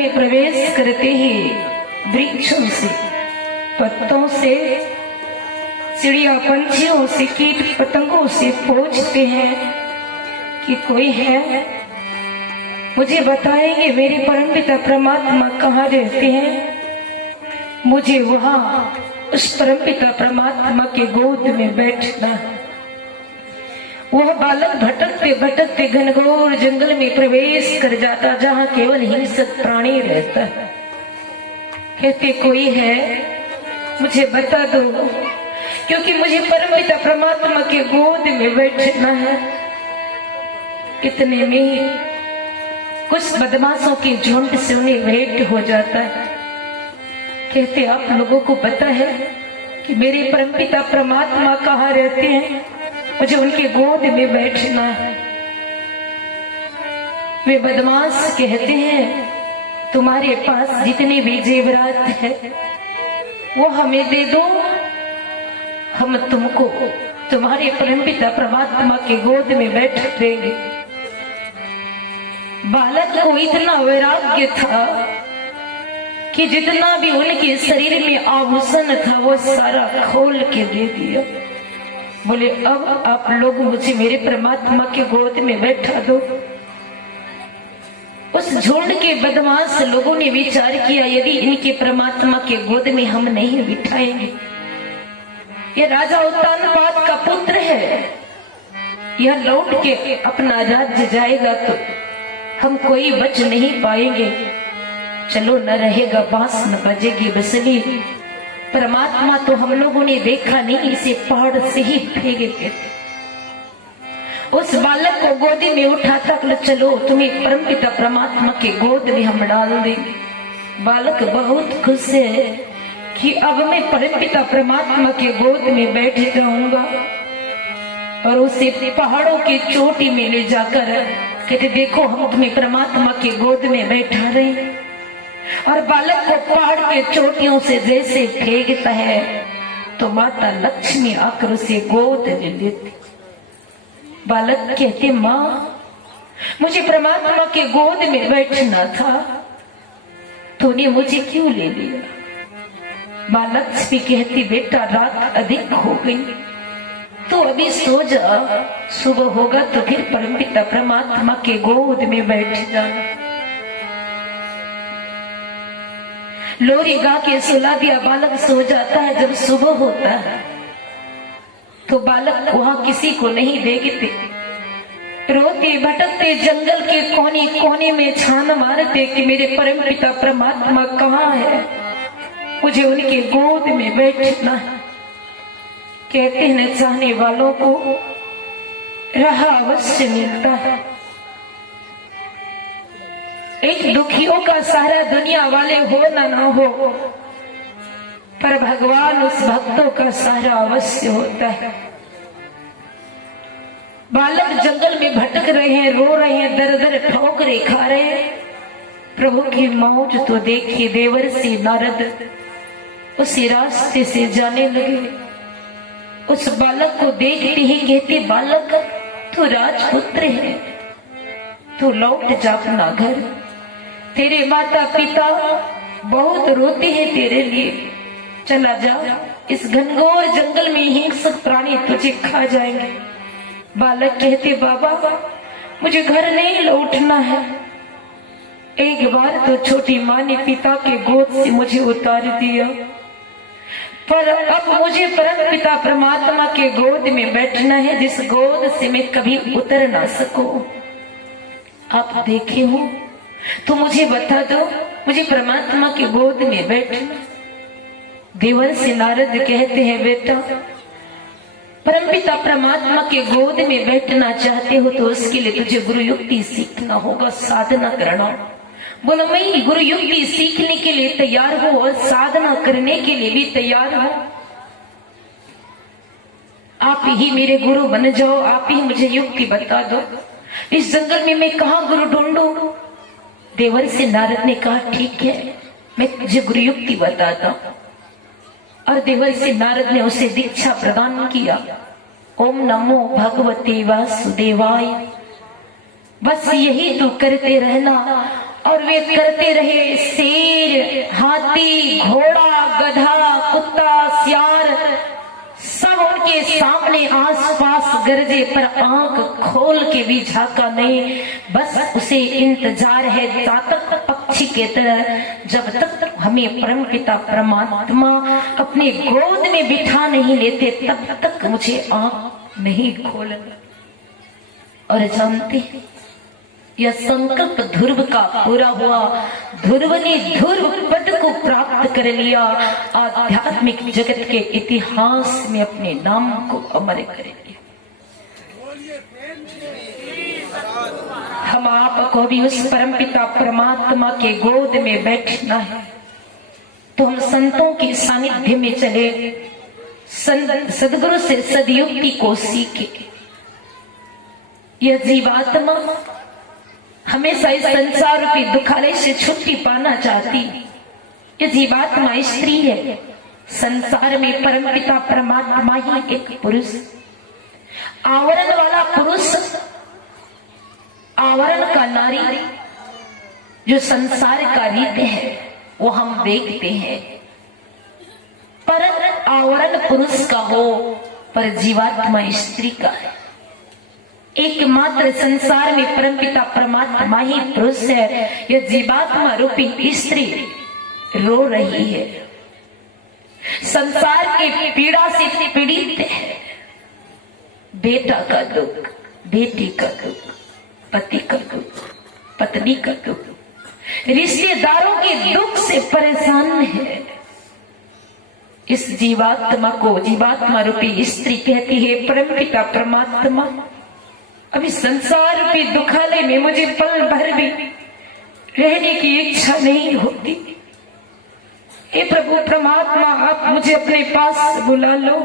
में प्रवेश करते ही वृक्षों से, पत्तों से, चिड़िया पंछियों से, कीट पतंगों से पूछते हैं कि कोई है, मुझे बताएंगे मेरे परमपिता परमात्मा कहाँ रहते हैं। मुझे वहां उस परमपिता परमात्मा के गोद में बैठना। वह बालक भटकते भटकते घनघोर जंगल में प्रवेश कर जाता, जहां केवल हिंसक प्राणी रहता है। कहते कोई है, मुझे बता दो, क्योंकि मुझे परमपिता परमात्मा के गोद में बैठना है। इतने में कुछ बदमाशों के झुंड से उन्हें भेंट हो जाता है। कहते आप लोगों को पता है कि मेरे परमपिता परमात्मा कहाँ रहते हैं, मुझे उनके गोद में बैठना है। वे बदमाश कहते हैं तुम्हारे पास जितने भी जेवरात है वो हमें दे दो, हम तुमको तुम्हारे परमपिता परमात्मा के गोद में बैठ देंगे। बालक को इतना वैराग्य था कि जितना भी उनके शरीर में आभूषण था वो सारा खोल के दे दिया। बोले अब आप लोग मुझे मेरे परमात्मा के गोद में बैठा दो। उस झुंड के बदमाश लोगों ने विचार किया, यदि इनके परमात्मा के गोद में हम नहीं बिठाएंगे, यह राजा उत्तानपाद का पुत्र है, यह लौट के अपना राज्य जाएगा तो हम कोई बच नहीं पाएंगे। चलो न रहेगा बांस न बजेगी बसली, परमात्मा तो हम लोगों ने देखा नहीं, इसे पहाड़ से ही फेंक देते। उस बालक को गोदी में उठाता, चलो तुम्हें परमपिता परमात्मा के गोद में हम डाल देंगे। बालक बहुत खुश है कि अब मैं परमपिता परमात्मा के गोद में बैठ जाऊंगा। और उसे पहाड़ों की चोटी में ले जाकर कहते देखो हम तुम्हें परमात्मा के गोद में बैठा रहे। और बालक को पहाड़ के चोटियों से जैसे फेंकता है तो माता लक्ष्मी आकर उसे गोद ले लेती। बालक कहते माँ मुझे परमात्मा के गोद में बैठना था, तूने मुझे क्यों ले लिया। माँ लक्ष्मी कहती बेटा रात अधिक हो गई, तो अभी सो जा, सुबह होगा तो फिर परमपिता परमात्मा के गोद में बैठ जाना। लोरी गा के सुला दिया, बालक सो जाता है। जब सुबह होता है तो बालक वहां किसी को नहीं देखते, रोते भटकते जंगल के कोने कोने में छान मारते कि मेरे परमपिता परमात्मा कहाँ है, मुझे उनके गोद में बैठना है। कहते हैं चाहने वालों को राह अवश्य मिलता है। एक दुखियों का सहारा दुनिया वाले हो ना हो, पर भगवान उस भक्तों का सहारा अवश्य होता है। बालक जंगल में भटक रहे हैं, रो रहे हैं, दर दर ठोकरे खा रहे हैं। प्रभु की मौज तो देखिए, देवर्षि नारद उसी रास्ते से जाने लगे। उस बालक को देखते ही कहते बालक तू राजपुत्र है, तू लौट जा अपना घर, तेरे माता पिता बहुत रोते हैं तेरे लिए, चला जा, इस घनघोर जंगल में हिंसक प्राणी तुझे खा जाएंगे। बालक कहते बाबा मुझे घर नहीं लौटना है, एक बार तो छोटी माँ ने पिता के गोद से मुझे उतार दिया, पर अब मुझे परमपिता परमात्मा के गोद में बैठना है, जिस गोद से मैं कभी उतर ना सकूं। आप देखे हो तो मुझे बता दो, मुझे परमात्मा के गोद में बैठना। देवर्षि नारद कहते हैं बेटा परमपिता परमात्मा के गोद में बैठना चाहते हो तो उसके लिए तुझे गुरु युक्ति सीखना होगा, साधना करना। बोलो मैं गुरु युक्ति सीखने के लिए तैयार हूं और साधना करने के लिए भी तैयार हूं। आप ही मेरे गुरु बन जाओ, आप ही मुझे युक्ति बता दो, इस जंगल में मैं कहाँ गुरु ढूंढूं। देवर्षि नारद ने कहा ठीक है मैं तुझे गुरु युक्ति बताता हूं। और देवर्षि नारद ने उसे दीक्षा प्रदान किया, ओम नमो भगवते वासुदेवाय, बस यही तू करते रहना और वे करते रहे। शेर, हाथी, घोड़ा, गधा, कुत्ता, सियार सब उनके सामने आसपास गरजे, पर आंख खोल के भी झांका नहीं। बस उसे इंतजार है चातक पक्षी के तरह, जब तक हमें परमपिता परमात्मा अपने गोद में बिठा नहीं लेते तब तक मुझे आंख नहीं खोलना। और जानते यह संकल्प ध्रुव का पूरा हुआ। ध्रुव ने ध्रुव पद को प्राप्त कर लिया, आध्यात्मिक जगत के इतिहास में अपने नाम को अमर कर लिया। हम आपको भी उस परमपिता परमात्मा के गोद में बैठना है, तो हम संतों के सानिध्य में चले, सदगुरु से सदयुक्ति को सीखे। यह जीवात्मा हमेशा इस संसार रूपी दुखालय से छुट्टी पाना चाहती। ये जीवात्मा स्त्री है, संसार में परमपिता परमात्मा ही एक पुरुष, आवरण वाला पुरुष, आवरण का नारी, जो संसार का रीत है वो हम देखते हैं, पर आवरण पुरुष का हो, पर जीवात्मा स्त्री का है। एकमात्र संसार में परमपिता परमात्मा ही पुरुष है। यह जीवात्मा रूपी स्त्री रो रही है, संसार की पीड़ा से पीड़ित है। बेटा का दुख, बेटी का दुख, पति का दुख, पत्नी का दुख, रिश्तेदारों के दुख से परेशान है। इस जीवात्मा को जीवात्मा रूपी स्त्री कहती है परमपिता परमात्मा, अभी संसार रूपी दुखालय में मुझे पल भर भी रहने की इच्छा नहीं होती। हे प्रभु परमात्मा, आप मुझे अपने पास बुला लो।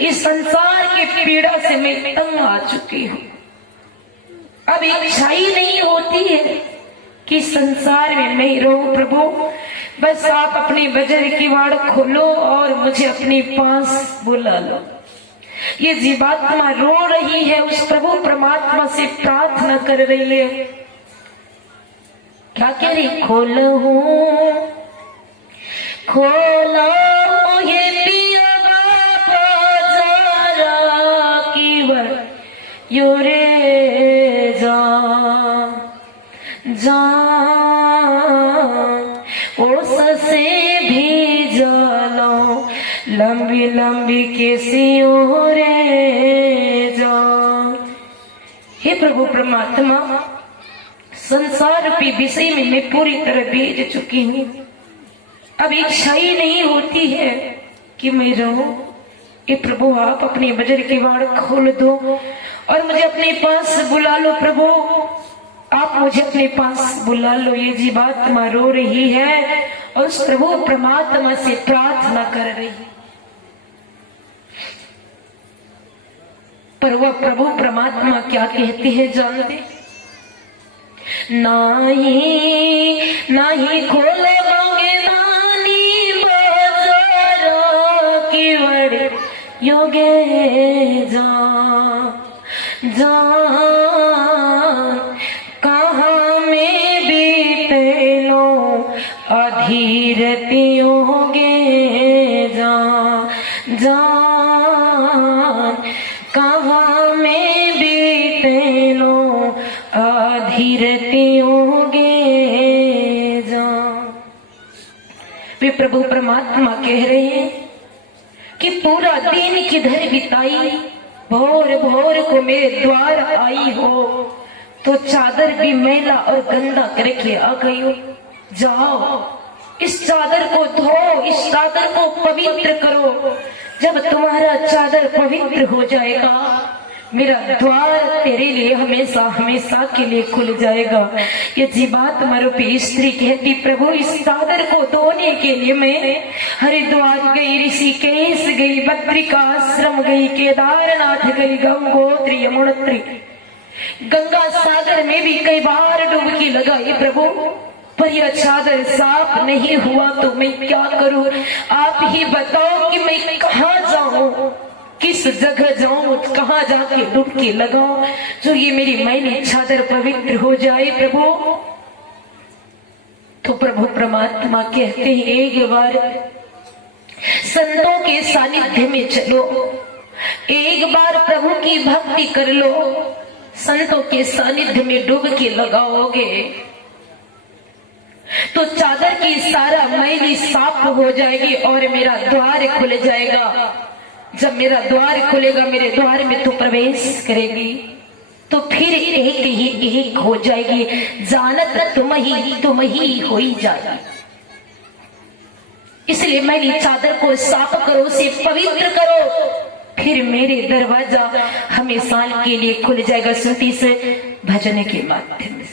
इस संसार की पीड़ा से मैं तंग आ चुकी हूँ। अब इच्छा ही नहीं होती है कि संसार में मैं रहूं। प्रभु बस आप अपने बजर की वाड़ खोलो और मुझे अपने पास बुला लो। ये जीवात्मा रो रही है, उस प्रभु परमात्मा से प्रार्थना कर रही है। क्या कह रही? खोलो खोलो ये पिया बाबा जरा कीवर यो रे जा जा ओस से भी जलो लंबी लंबी केसियों रे जा। हे प्रभु परमात्मा, संसार रूपी विषय में मैं पूरी तरह भेज चुकी हूँ। अब इच्छा ही नहीं होती है कि मैं रहूं। कि प्रभु आप अपने बजर की वाड़ खोल दो और मुझे अपने पास बुला लो। प्रभु आप मुझे अपने पास बुला लो। ये जीवात्मा रो रही है और उस प्रभु परमात्मा से प्रार्थना कर रही है, पर वह प्रभु परमात्मा क्या कहते हैं जानते? नाही नाही खोले मांगे नानी बाजार की वड़ योगे जा जा कहाँ में बीते लो अधीरतियों गे जा जा कहाँ में बीते लो अधीरतियों गे जा। वे प्रभु परमात्मा कह रहे हैं कि पूरा दिन किधर बिताई, भोर भोर को मेरे द्वार आई हो तो चादर भी मैला और गंदा करके आ गई हो। जाओ इस चादर को धो, इस चादर को पवित्र करो। जब तुम्हारा चादर पवित्र हो जाएगा मेरा द्वार तेरे लिए हमेशा हमेशा के लिए खुल जाएगा। ये जीवात्मा रूपी स्त्री कहती, प्रभु इस चादर को धोने के लिए मैं हरिद्वार गई, ऋषिकेश गई, बद्रिका आश्रम गई, केदारनाथ गई, गंगोत्री, यमुनोत्री, गंगा सागर में भी कई बार डुबकी लगाई प्रभु, पर यह चादर साफ नहीं हुआ तो मैं क्या करूं? आप ही बताओ कि मैं कहाँ जाऊं, किस जगह जाऊं, कहां जाके डुबकी लगाऊं जो ये मेरी मैली चादर पवित्र हो जाए प्रभु। तो प्रभु परमात्मा कहते हैं एक बार संतों के सानिध्य में चलो, एक बार प्रभु की भक्ति कर लो, संतों के सानिध्य में डुबकी लगाओगे तो चादर की सारा मैली साफ हो जाएगी और मेरा द्वार खुल जाएगा। जब मेरा द्वार खुलेगा, मेरे द्वार में तो प्रवेश करेगी तो फिर एक हो जाएगी, जानत तुम ही हो ही जाएगी। इसलिए मैली चादर को साफ करो, उसे पवित्र करो, फिर मेरे दरवाजा हमेशा के लिए खुल जाएगा। सुनती से भजन के माध्यम से।